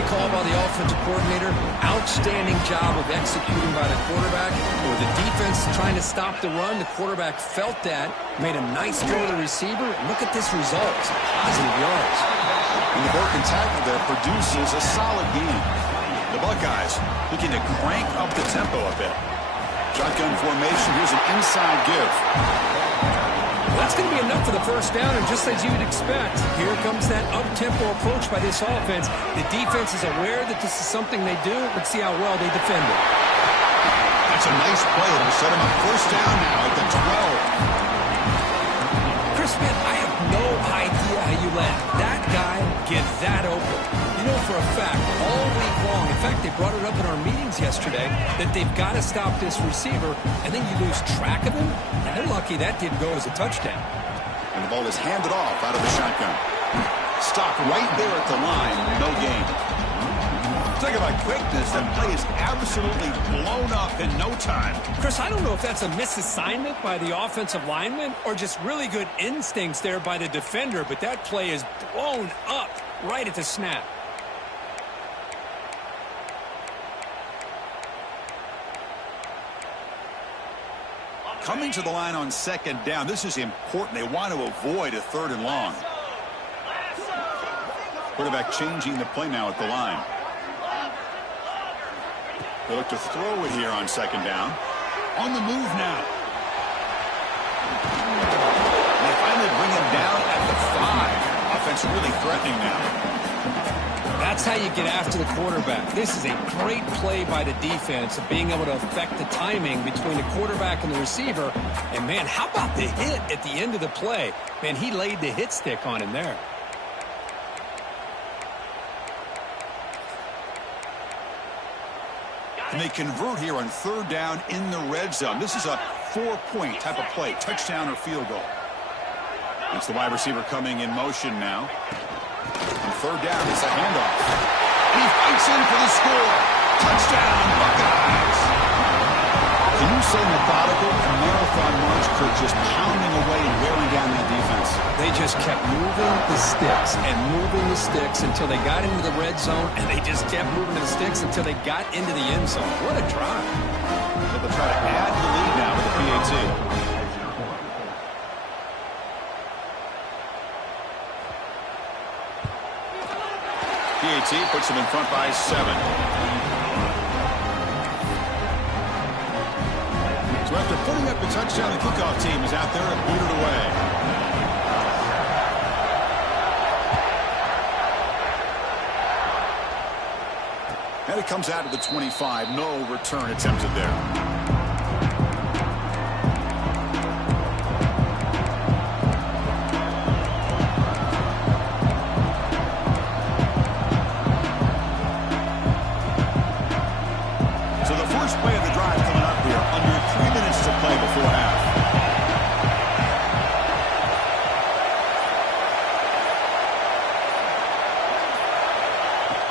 play call by the offensive coordinator. Outstanding job of executing by the quarterback. With the defense trying to stop the run, the quarterback felt that, made a nice throw to the receiver. Look at this result. Positive yards. And the broken tackle there produces a solid gain. The Buckeyes looking to crank up the tempo a bit. Shotgun formation. Here's an inside give. That's going to be enough for the first down, and just as you would expect, here comes that up-tempo approach by this offense. The defense is aware that this is something they do. Let's see how well they defend it. That's a nice play. It'll set him up first down now at the 12. Chris, man, I have no idea how you let that guy get that open. You know for a fact, all week long, in fact, they brought it up in our meetings yesterday, that they've got to stop this receiver, and then you lose track of him. And they're lucky that didn't go as a touchdown. And the ball is handed off out of the shotgun. Stop right there at the line. No gain. Talk about quickness. That play is absolutely blown up in no time. Chris, I don't know if that's a misassignment by the offensive lineman or just really good instincts there by the defender, but that play is blown up right at the snap. Coming to the line on second down. This is important. They want to avoid a third and long. Quarterback changing the play now at the line. They look to throw it here on second down. On the move now. And they finally bring him down at the 5. Offense really threatening now. That's how you get after the quarterback. This is a great play by the defense of being able to affect the timing between the quarterback and the receiver. And, man, how about the hit at the end of the play? Man, he laid the hit stick on him there. And they convert here on third down in the red zone. This is a 4-point type of play, touchdown or field goal. It's the wide receiver coming in motion now. On third down, it's a handoff. And he fights in for the score. Touchdown, Buckeyes. Can you say methodical? A marathon march, Kurt, just pounding away and wearing down that defense. They just kept moving the sticks and moving the sticks until they got into the red zone, and they just kept moving the sticks until they got into the end zone. What a drive. So they'll try to add the lead now with the PAT. PAT puts them in front by 7. So after putting up the touchdown, the kickoff team is out there and booted away. And it comes out of the 25. No return attempted there.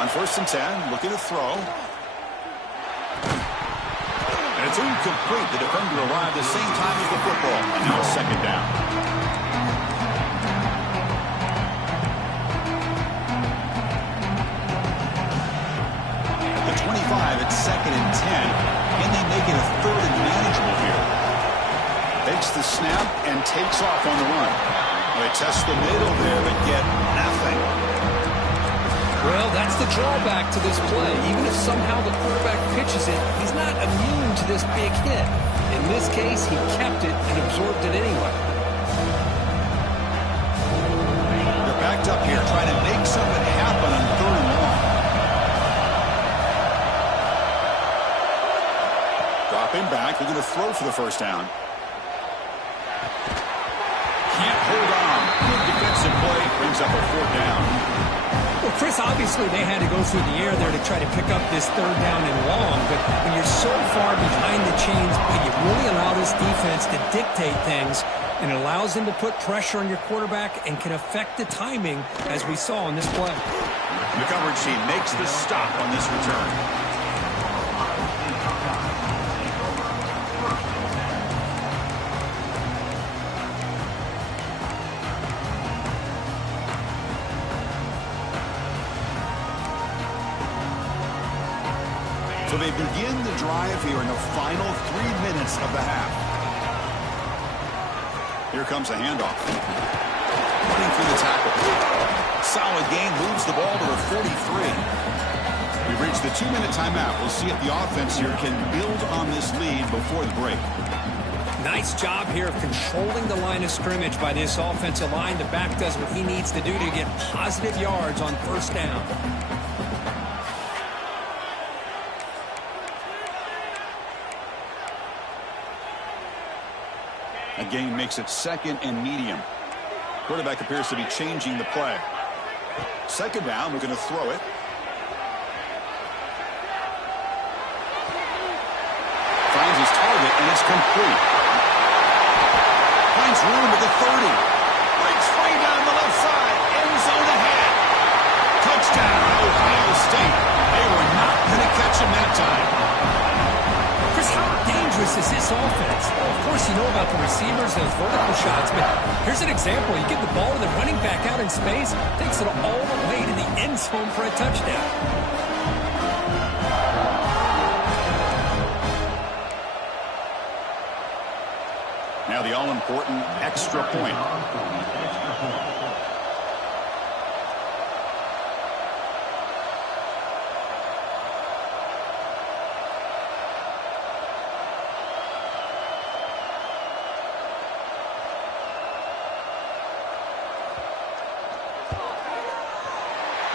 First and 10, looking to throw. And it's incomplete. The defender arrived the same time as the football. And now second down. At the 25, it's second and 10. Can they make it a third and manageable here? Takes the snap and takes off on the run. They test the middle there, but get nothing. Well, that's the drawback to this play. Even if somehow the quarterback pitches it, he's not immune to this big hit. In this case, he kept it and absorbed it anyway. They're backed up here trying to make something happen on third and long. Dropping back, they're going to throw for the first down. Can't hold on. Good defensive play, brings up a fourth down. Well, Chris, obviously they had to go through the air there to try to pick up this third down and long, but when you're so far behind the chains, you really allow this defense to dictate things, and it allows them to put pressure on your quarterback and can affect the timing, as we saw in this play. The coverage team makes the stop on this return. So they begin the drive here in the final 3 minutes of the half. Here comes a handoff. Running through the tackle. Solid gain, moves the ball to the 43. We've reached the 2-minute timeout. We'll see if the offense here can build on this lead before the break. Nice job here of controlling the line of scrimmage by this offensive line. The back does what he needs to do to get positive yards on first down. A gain makes it 2nd and medium. Quarterback appears to be changing the play. 2nd down, we're going to throw it. Finds his target, and it's complete. Finds room at the 30. Breaks free down the left side. End zone ahead. Touchdown, Ohio State. They were not going to catch him that time. Chris, how dangerous is this offense? Well, of course, you know about the receivers, those vertical shots, but here's an example. You give the ball to the running back out in space, takes it all the way to the end zone for a touchdown. Now the all-important extra point.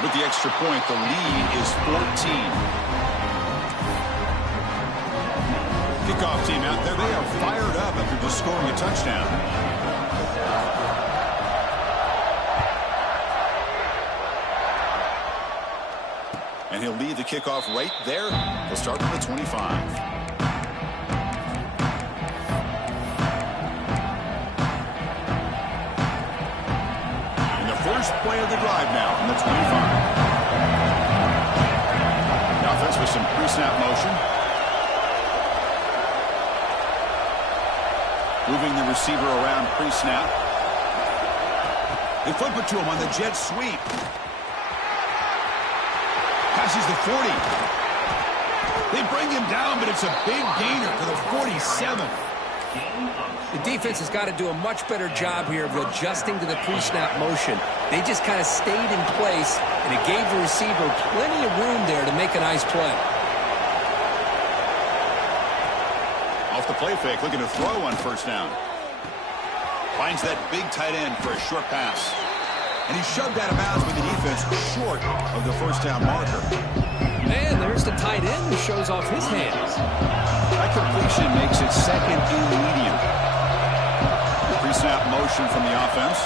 With the extra point, the lead is 14. Kickoff team out there. They are fired up after just scoring a touchdown. And he'll lead the kickoff right there. He'll start from the 25. First play of the drive now from the 25. The offense with some pre-snap motion. Moving the receiver around pre-snap. They flip it to him on the jet sweep. Passes the 40. They bring him down, but it's a big gainer to the 47. The defense has got to do a much better job here of adjusting to the pre-snap motion. They just kind of stayed in place, and it gave the receiver plenty of room there to make a nice play. Off the play fake, looking to throw on first down. Finds that big tight end for a short pass. And he shoved out of bounds with the defense short of the first down marker. And there's the tight end who shows off his hands. That completion makes it 2nd and medium. Pre-snap motion from the offense.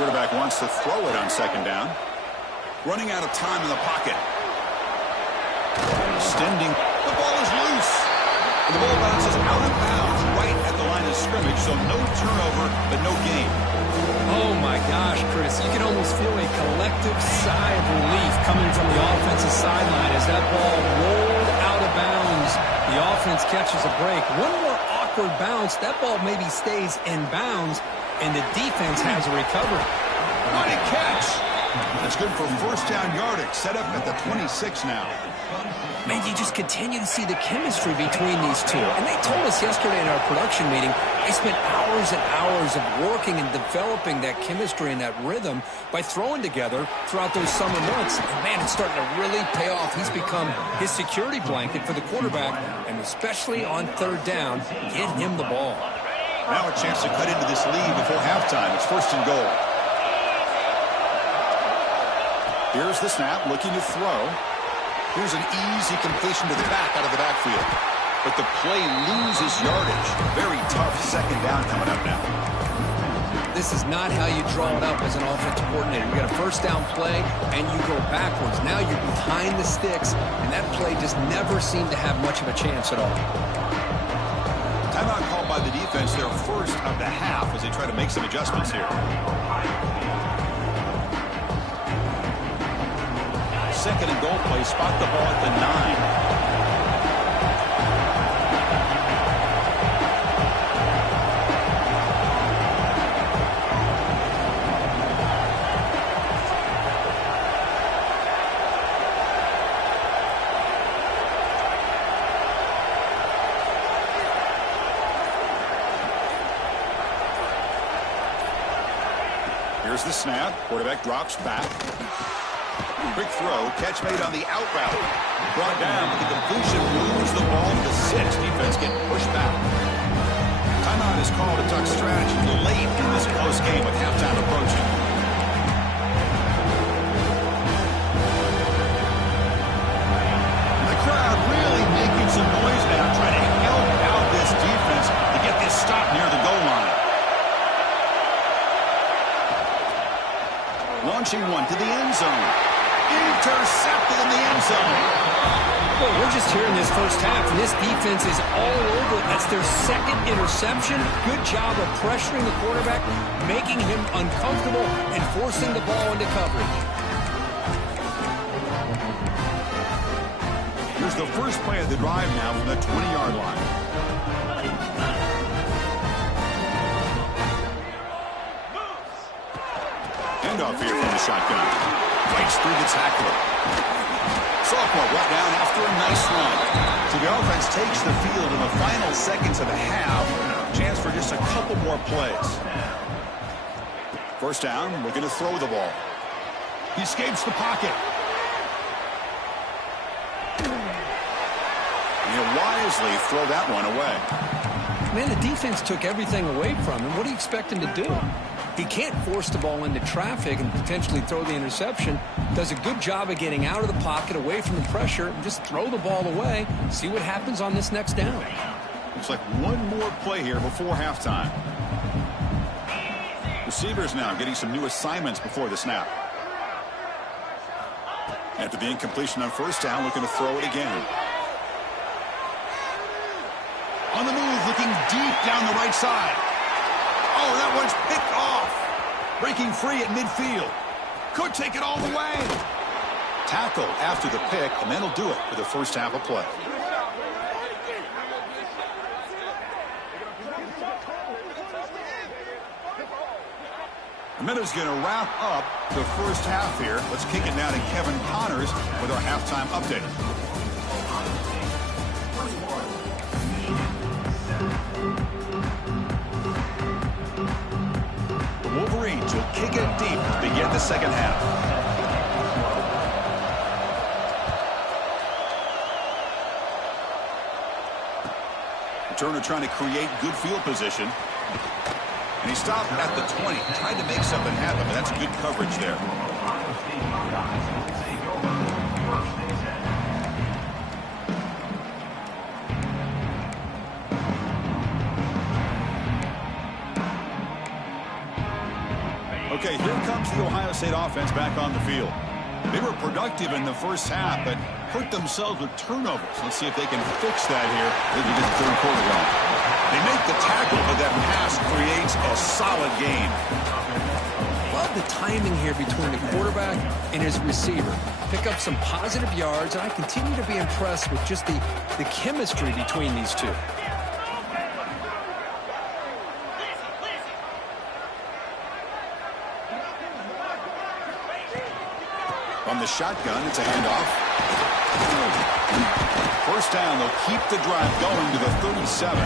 Quarterback wants to throw it on 2nd down. Running out of time in the pocket. Extending. The ball is loose. And the ball bounces out of bounds right at the line of scrimmage, so no turnover, but no gain. Oh, my gosh, Chris. You can almost feel a collective sigh of relief coming from the offensive sideline as that ball rolled out of bounds. The offense catches a break. One more awkward bounce. That ball maybe stays in bounds, and the defense has a recovery. What a catch. That's good for first down yardage. Set up at the 26 now. Man, you just continue to see the chemistry between these two. And they told us yesterday in our production meeting, they spent hours and hours of working and developing that chemistry and that rhythm by throwing together throughout those summer months. And man, it's starting to really pay off. He's become his security blanket for the quarterback, and especially on 3rd down, get him the ball. Now a chance to cut into this lead before halftime. It's 1st and goal. Here's the snap, looking to throw. Here's an easy completion to the back out of the backfield. But the play loses yardage. Very tough 2nd down coming up now. This is not how you draw it up as an offensive coordinator. You got a first down play, and you go backwards. Now you're behind the sticks, and that play just never seemed to have much of a chance at all. Timeout called by the defense, their first of the half, as they try to make some adjustments here. 2nd and goal play, spot the ball at the 9. Here's the snap. Quarterback drops back. Quick throw. Catch made on the out route. Brought down, but the completion moves the ball to the 6. Defense getting pushed back. Timeout is called to talk strategy late in this close game with halftime approaching. The crowd really making some noise now, trying to help out this defense to get this stop near the goal line. Launching one to the end zone. Intercepted in the end zone. Well, we're just here in this first half, and this defense is all over. That's their second interception. Good job of pressuring the quarterback, making him uncomfortable, and forcing the ball into coverage. Here's the first play of the drive now from the 20-yard line. Handoff here from the shotgun. Breaks through the tackler. Sophomore brought down after a nice run. So the offense takes the field in the final seconds of the half. Chance for just a couple more plays. First down, we're going to throw the ball. He escapes the pocket. And he'll wisely throw that one away. Man, the defense took everything away from him. What do you expect him to do? He can't force the ball into traffic and potentially throw the interception. Does a good job of getting out of the pocket, away from the pressure, and just throw the ball away. See what happens on this next down. Looks like one more play here before halftime. Receivers now getting some new assignments before the snap. After the incompletion on first down, looking to throw it again. On the move, looking deep down the right side. Oh, that one's picked off. Breaking free at midfield. Could take it all the way. Tackle after the pick, and that'll do it for the first half of play. Minute's going to wrap up the first half here. Let's kick it now to Kevin Connors with our halftime update. Wolverines will kick it deep to begin the second half. Turner trying to create good field position. And he stopped at the 20, trying to make something happen, but that's good coverage there. Okay, here comes the Ohio State offense back on the field. They were productive in the first half, but hurt themselves with turnovers. Let's see if they can fix that here as we get the third quarter going. They make the tackle, but that pass creates a solid gain. Love the timing here between the quarterback and his receiver. Pick up some positive yards, and I continue to be impressed with just the chemistry between these two. From the shotgun, it's a handoff. First down, they'll keep the drive going to the 37.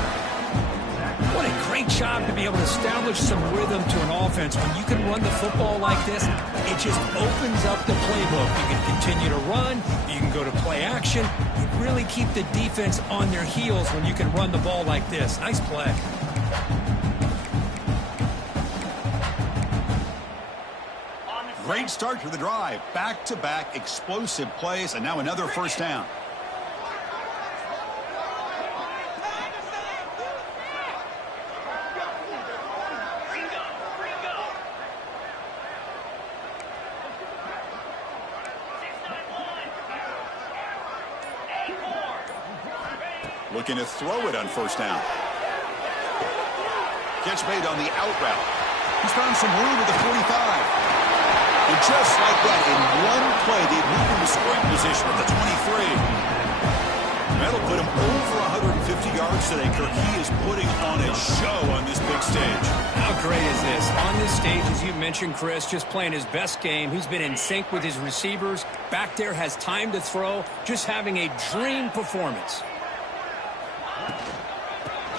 What a great job to be able to establish some rhythm to an offense. When you can run the football like this, it just opens up the playbook. You can continue to run. You can go to play action. You really keep the defense on their heels when you can run the ball like this. Nice play. Great start to the drive. Back-to-back explosive plays, and now another first down. Looking to throw it on first down. Catch made on the out route. He's found some room at the 45. And just like that, in one play, they moved into scoring position at the 23. That'll put him over 150 yards today, Kirk. He is putting on a show on this big stage. How great is this? On this stage, as you mentioned, Chris, just playing his best game. He's been in sync with his receivers. Back there, has time to throw. Just having a dream performance.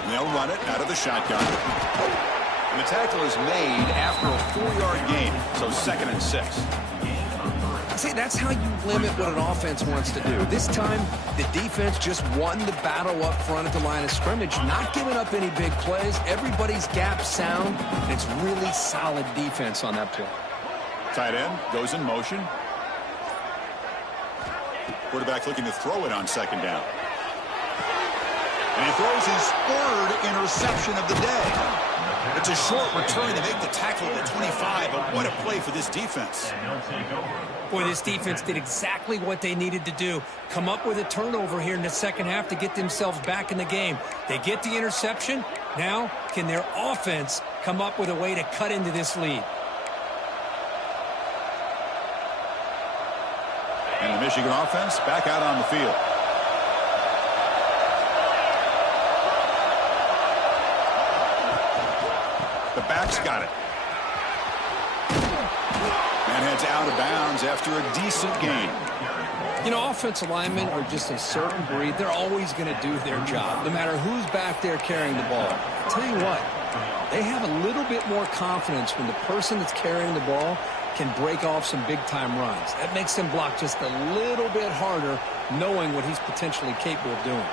And they'll run it out of the shotgun. And the tackle is made after a 4-yard gain, so 2nd and 6. See, that's how you limit what an offense wants to do. This time, the defense just won the battle up front at the line of scrimmage, not giving up any big plays. Everybody's gap sound, and it's really solid defense on that play. Tight end goes in motion. Quarterback looking to throw it on 2nd down. And he throws his 3rd interception of the day. It's a short return to make the tackle at the 25, but what a play for this defense. Boy, this defense did exactly what they needed to do. Come up with a turnover here in the second half to get themselves back in the game. They get the interception. Now, can their offense come up with a way to cut into this lead? And the Michigan offense back out on the field. The back's got it. And heads out of bounds after a decent gain. You know, offensive linemen are just a certain breed. They're always going to do their job, no matter who's back there carrying the ball. I'll tell you what, they have a little bit more confidence when the person that's carrying the ball can break off some big-time runs. That makes them block just a little bit harder, knowing what he's potentially capable of doing.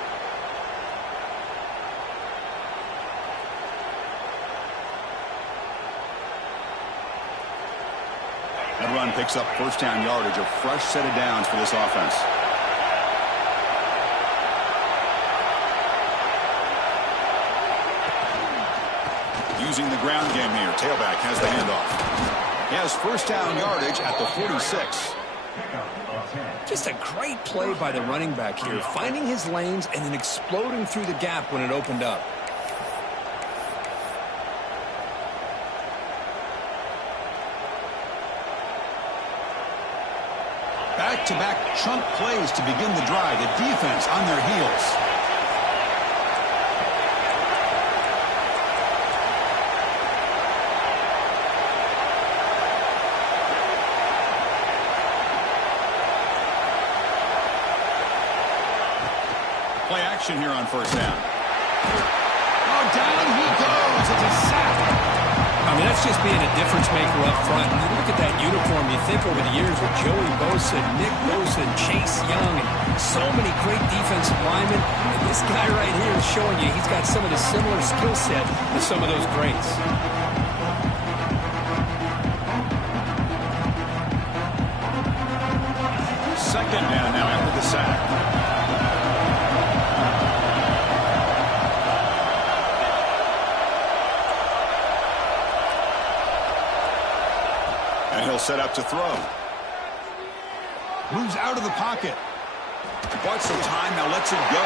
That run picks up 1st down yardage, a fresh set of downs for this offense. Using the ground game here. Tailback has the handoff. He has 1st down yardage at the 46. Just a great play by the running back here, finding his lanes and then exploding through the gap when it opened up. Back-to-back chunk plays to begin the drive. The defense on their heels. Play action here on 1st down. Oh, down he goes. It's a sack. I mean, that's just being a difference maker up front. And you look at that uniform, you think over the years with Joey Bosa, Nick Bosa, Chase Young, and so many great defensive linemen. And this guy right here is showing you he's got some of the similar skill set to some of those greats. 2nd down now after the sack. And he'll set up to throw. Moves out of the pocket. Bought some time, now lets it go.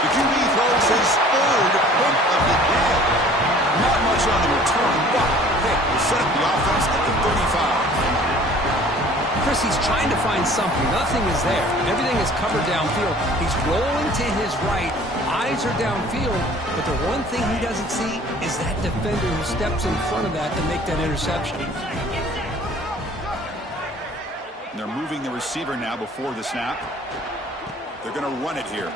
The QB throws his 3rd hit of the day. Not much on the return, but hit will set up the offense at the 35. Chris, he's trying to find something. Nothing is there. Everything is covered downfield. He's rolling to his right. Eyes are downfield. But the one thing he doesn't see is that defender who steps in front of that to make that interception. And they're moving the receiver now before the snap. They're going to run it here.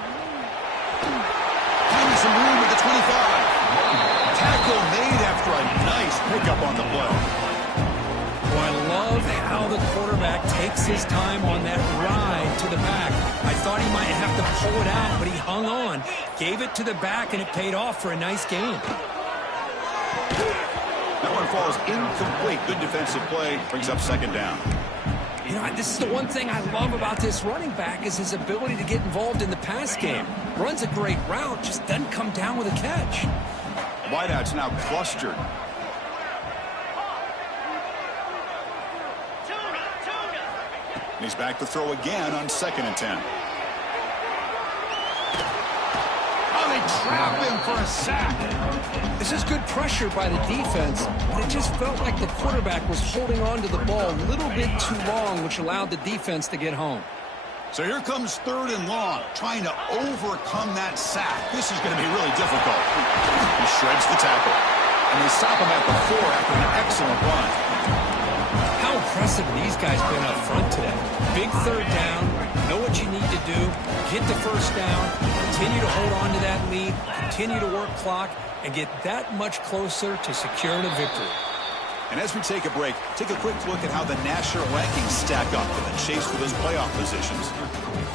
Finding some room at the 25. Tackle made after a nice pickup on the play. Well, I love how the quarterback takes his time on that ride to the back. I thought he might have to pull it out, but he hung on. Gave it to the back, and it paid off for a nice gain. That one falls incomplete. Good defensive play. Brings up 2nd down. You know, this is the one thing I love about this running back is his ability to get involved in the pass game. Runs a great route, just doesn't come down with a catch. Wideout's now clustered. He's back to throw again on 2nd and 10. Oh, they trap him for a sack. This is good pressure by the defense, but it just felt like the quarterback was holding on to the ball a little bit too long, which allowed the defense to get home. So here comes 3rd and long, trying to overcome that sack. This is going to be really difficult. He shreds the tackle, and they stop him at the 4 after an excellent run. How impressive these guys been up front today. Big 3rd down, know what you need to do, get the 1st down, continue to hold on to that lead, continue to work clock, and get that much closer to securing a victory. And as we take a break, take a quick look at how the national rankings stack up in the chase for those playoff positions.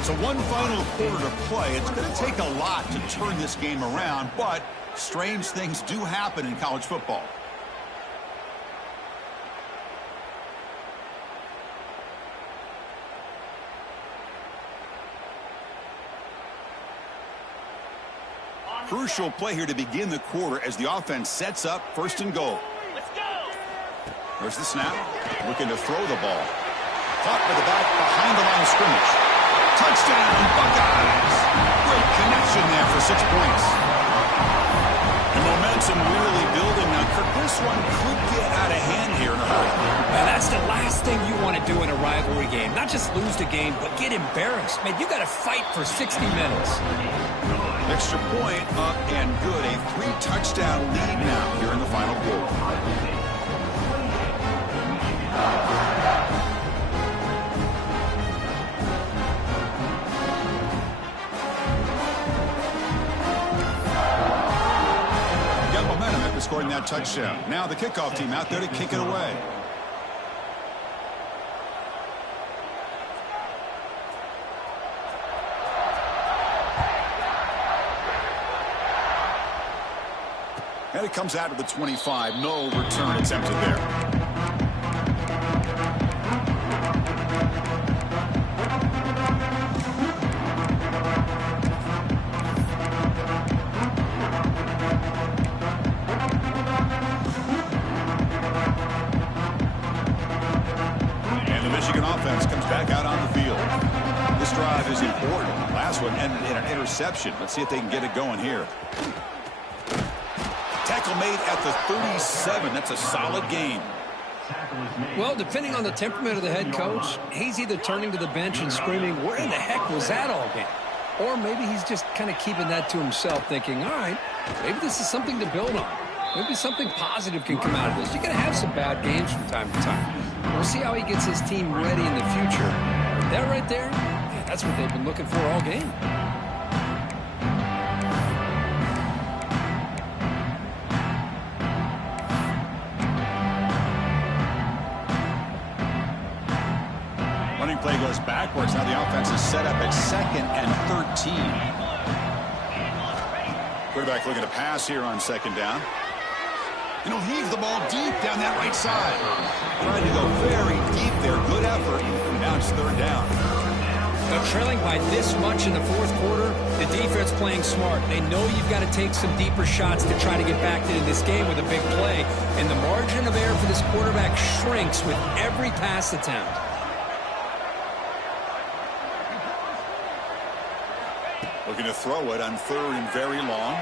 So one final quarter to play. It's going to take a lot to turn this game around, but strange things do happen in college football. Crucial play here to begin the quarter as the offense sets up first and goal. There's the snap. Looking to throw the ball. Caught by the back behind the line of scrimmage. Touchdown, Buckeyes! Great connection there for 6 points. And momentum really building. Now, Kirk, this one could get out of hand here in a hurry. And that's the last thing you want to do in a rivalry game. Not just lose the game, but get embarrassed. Man, you got to fight for 60 minutes. Extra point up and good. A 3-touchdown lead now here in the final quarter. Got momentum after scoring that touchdown. Now the kickoff team out there to kick it away. And it comes out of the 25. No return attempted there. Interception. Let's see if they can get it going here. Tackle made at the 37. That's a solid gain. Well, depending on the temperament of the head coach, he's either turning to the bench and screaming, where in the heck was that all game? Or maybe he's just kind of keeping that to himself, thinking, all right, maybe this is something to build on. Maybe something positive can come out of this. You're going to have some bad games from time to time. We'll see how he gets his team ready in the future. That right there, yeah, that's what they've been looking for all game. Play goes backwards. Now the offense is set up at 2nd and 13. Quarterback looking to pass here on 2nd down. And he'll heave the ball deep down that right side. Trying to go very deep there. Good effort. Now it's 3rd down. They're trailing by this much in the 4th quarter. The defense playing smart. They know you've got to take some deeper shots to try to get back into this game with a big play. And the margin of error for this quarterback shrinks with every pass attempt. Looking to throw it on 3rd and very long.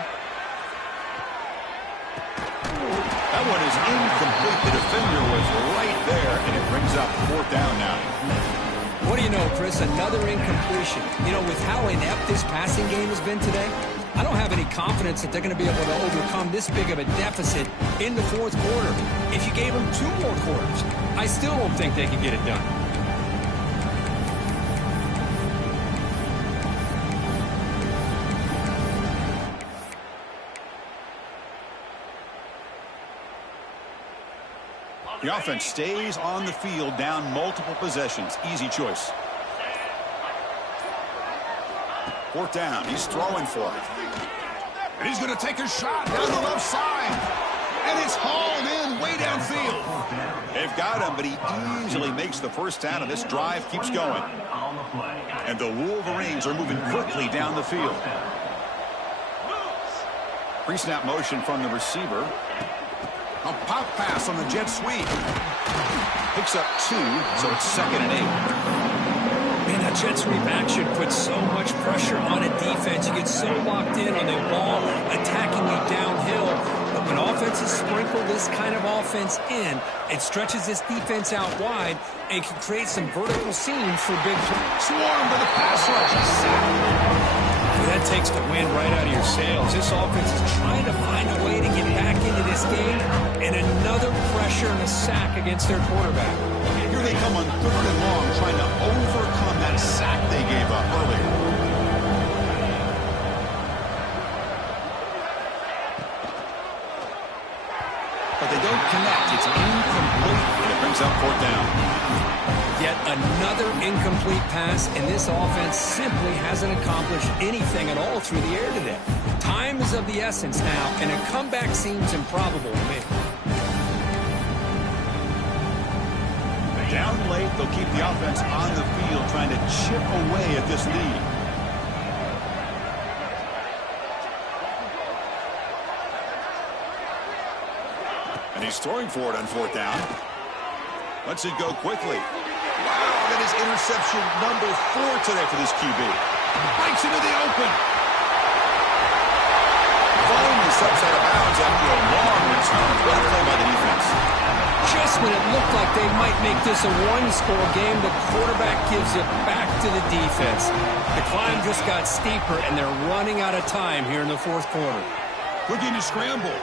That one is incomplete. The defender was right there, and it brings up 4th down now. What do you know, Chris? Another incompletion. With how inept this passing game has been today, I don't have any confidence that they're going to be able to overcome this big of a deficit in the 4th quarter. If you gave them 2 more quarters, I still don't think they could get it done. The offense stays on the field down multiple possessions. Easy choice. 4th down. He's throwing for it. And he's going to take a shot down the left side. And it's hauled in way downfield. They've got him, but he easily makes the 1st down, and this drive keeps going. And the Wolverines are moving quickly down the field. Pre-snap motion from the receiver. A pop pass on the jet sweep. Picks up 2, so it's 2nd and 8. Man, that jet sweep action puts so much pressure on a defense. You get so locked in on the ball attacking you downhill. But when offenses sprinkle this kind of offense in, it stretches this defense out wide and can create some vertical seams for big plays. Swarmed by the pass rush. That takes the wind right out of your sails. This offense is trying to find a way to get back into this game, and another pressure and a sack against their quarterback. Here they come on 3rd and long, trying to overcome that sack they gave up earlier. 2 brings up 4th down. Yet another incomplete pass, and this offense simply hasn't accomplished anything at all through the air today. Time is of the essence now, and a comeback seems improbable to me. Down late, they'll keep the offense on the field, trying to chip away at this lead. And he's throwing for it on 4th down. Lets it go quickly. Wow, that is interception number 4 today for this QB. Breaks into the open. Finally steps out of bounds after a long return. Well played by the defense. Just when it looked like they might make this a one-score game, the quarterback gives it back to the defense. The climb just got steeper, and they're running out of time here in the 4th quarter. Looking to scramble.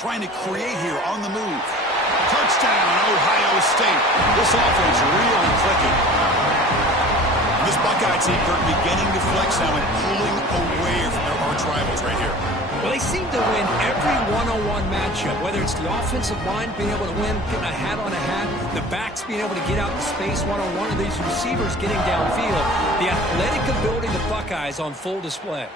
Trying to create here on the move. Touchdown, Ohio State. This offense really clicking. This Buckeye team, they're beginning to flex now and pulling away from their arch rivals right here. Well, they seem to win every one-on-one matchup, whether it's the offensive line being able to win, getting a hat on a hat, the backs being able to get out in space one-on-one, and these receivers getting downfield. The athletic ability of the Buckeyes on full display.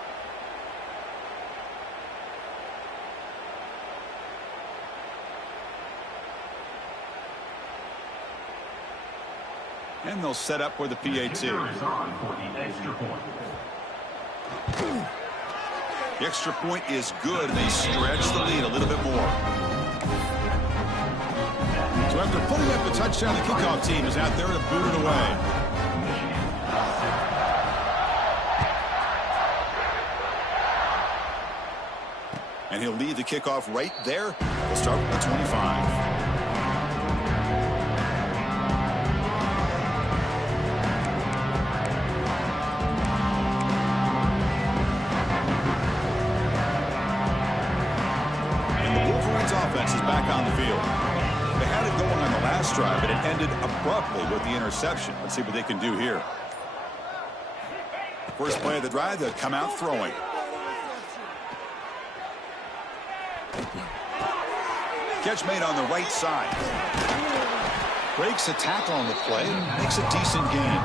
And they'll set up for the PAT. The extra point is good. They stretch the lead a little bit more. So after putting up the touchdown, the kickoff team is out there to boot it away. And he'll lead the kickoff right there. We'll start with the 25. Offense is back on the field. They had it going on the last drive, but it ended abruptly with the interception. Let's see what they can do here. First play of the drive, they'll come out throwing. Catch made on the right side. Breaks a tackle on the play, makes a decent gain.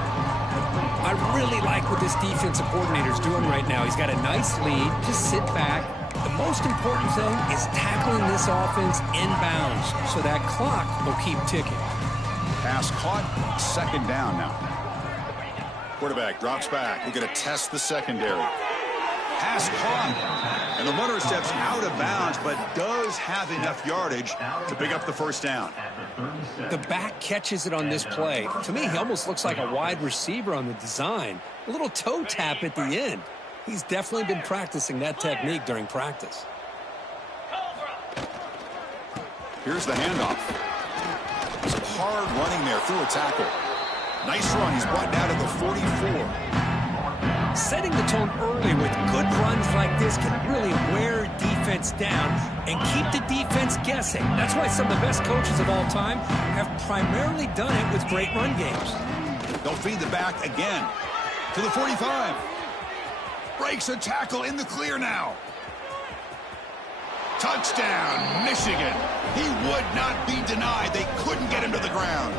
I really like what this defensive coordinator's doing right now. He's got a nice lead. Just sit back. The most important thing is tackling this offense inbounds so that clock will keep ticking. Pass caught, 2nd down now. Quarterback drops back. We're going to test the secondary. Pass caught. And the runner steps out of bounds, but does have enough yardage to pick up the 1st down. The back catches it on this play. To me, he almost looks like a wide receiver on the design. A little toe tap at the end. He's definitely been practicing that technique during practice. Here's the handoff. Some hard running there through a tackle. Nice run. He's brought down to the 44. Setting the tone early with good runs like this can really wear defense down and keep the defense guessing. That's why some of the best coaches of all time have primarily done it with great run games. They'll feed the back again to the 45. Breaks a tackle in the clear now. Touchdown, Michigan. He would not be denied. They couldn't get him to the ground.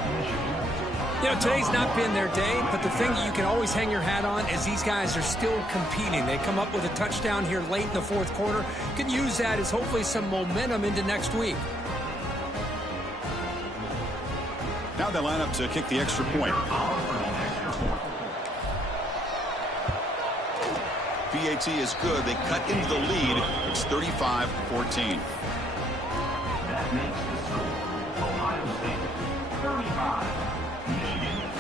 You know, today's not been their day, but the thing that you can always hang your hat on is these guys are still competing. They come up with a touchdown here late in the 4th quarter. You can use that as hopefully some momentum into next week. Now they line up to kick the extra point. PAT is good. They cut into the lead. It's 35-14. That makes the score Ohio State 35, Michigan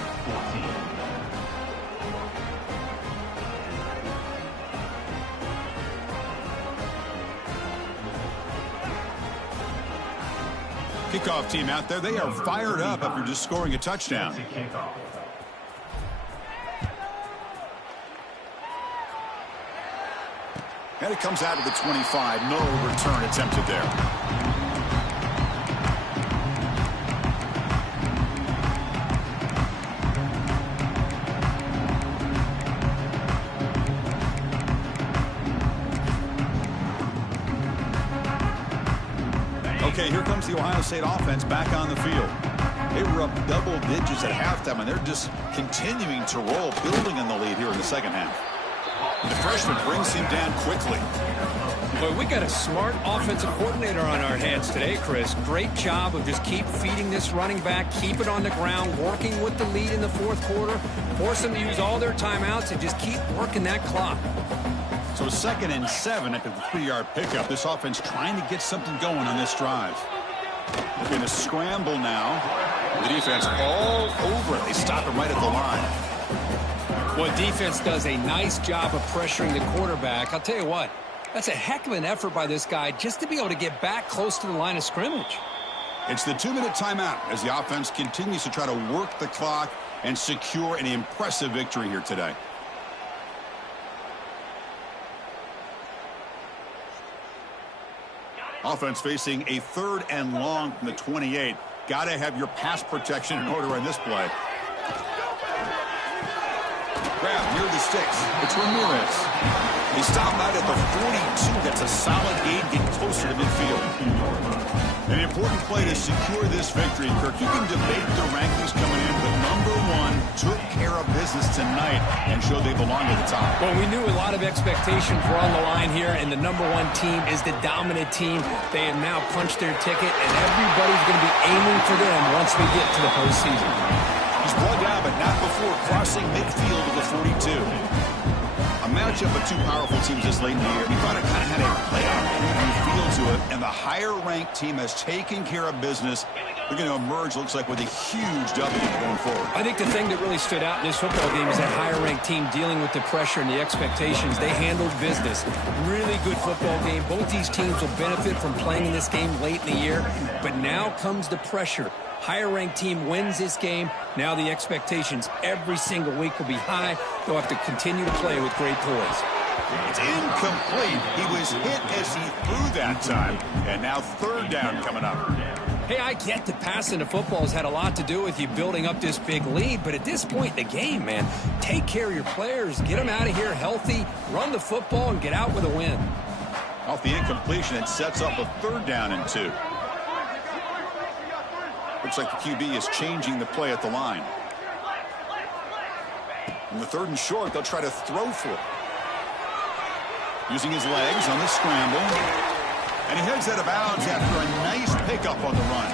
14. Kickoff team out there. They are fired up after just scoring a touchdown. And it comes out of the 25. No return attempted there. Okay, Okay, here comes the Ohio State offense back on the field. They were up double digits at halftime, and they're just continuing to roll, building on the lead here in the second half. The freshman brings him down quickly. Boy, we got a smart offensive coordinator on our hands today, Chris. Great job of just keep feeding this running back, keep it on the ground, working with the lead in the fourth quarter, force them to use all their timeouts, and just keep working that clock. So 2nd and 7 after the 3-yard pickup. This offense trying to get something going on this drive. They're going to scramble now. The defense all over it. They stop him right at the line. Well, defense does a nice job of pressuring the quarterback. I'll tell you what, that's a heck of an effort by this guy just to be able to get back close to the line of scrimmage. It's the 2-minute timeout as the offense continues to try to work the clock and secure an impressive victory here today. Offense facing a 3rd and long from the 28. Got to have your pass protection in order on this play. Grab near the sticks. It's Ramirez. They stop out at the 42. That's a solid gain, getting closer to midfield. An important play to secure this victory, Kirk. You can debate the rankings coming in, but number 1 took care of business tonight and showed they belong at the top. Well, we knew a lot of expectations were on the line here, and the number 1 team is the dominant team. They have now punched their ticket, and everybody's going to be aiming for them once we get to the postseason. He's brought down, but not before crossing midfield of the 42. A matchup of 2 powerful teams this late in the year. You thought it kind of had a playoff feel to it, and the higher-ranked team has taken care of business. They're going to emerge, looks like, with a huge W going forward. I think the thing that really stood out in this football game is that higher-ranked team dealing with the pressure and the expectations. They handled business. Really good football game. Both these teams will benefit from playing in this game late in the year, but now comes the pressure. Higher-ranked team wins this game. Now the expectations every single week will be high. They'll have to continue to play with great poise. It's incomplete. He was hit as he threw that time. And now 3rd down coming up. Hey, I get that passing the football has had a lot to do with you building up this big lead, but at this point in the game, man, take care of your players. Get them out of here healthy, run the football, and get out with a win. Off the incompletion, it sets up a 3rd down and 2. Looks like the QB is changing the play at the line. In the 3rd and short, they'll try to throw for it. Using his legs on the scramble. And he heads out of bounds after a nice pickup on the run.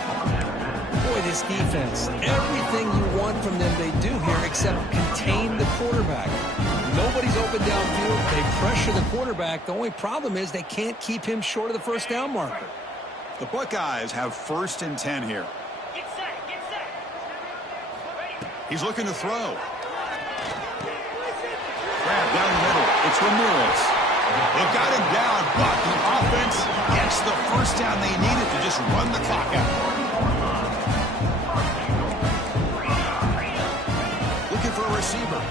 Boy, this defense, everything you want from them they do here except contain the quarterback. Nobody's open downfield. They pressure the quarterback. The only problem is they can't keep him short of the 1st down marker. The Buckeyes have 1st and 10 here. He's looking to throw. Grab down the middle. It's Ramirez. They've got him down, but the offense gets the 1st down they needed to just run the clock out. Looking for a receiver.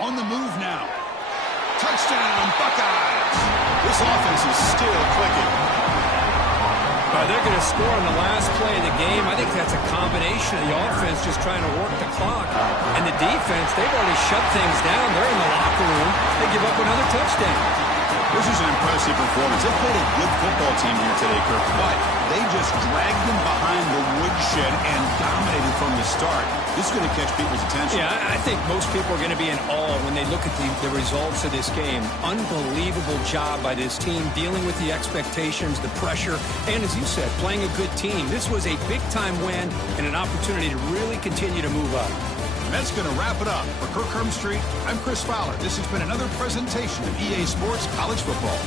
On the move now. Touchdown, Buckeyes. This offense is still clicking. They're going to score on the last play of the game. I think that's a combination of the offense just trying to work the clock. And the defense, they've already shut things down. They're in the locker room. They give up another touchdown. This is an impressive performance. They played a good football team here today, Kirk, but they just dragged them behind the woodshed and dominated from the start. This is going to catch people's attention. Yeah, I think most people are going to be in awe when they look at the results of this game. Unbelievable job by this team dealing with the expectations, the pressure, and as you said, playing a good team. This was a big-time win and an opportunity to really continue to move up. And that's going to wrap it up. For Kirk Herbstreit, I'm Chris Fowler. This has been another presentation of EA Sports College Football.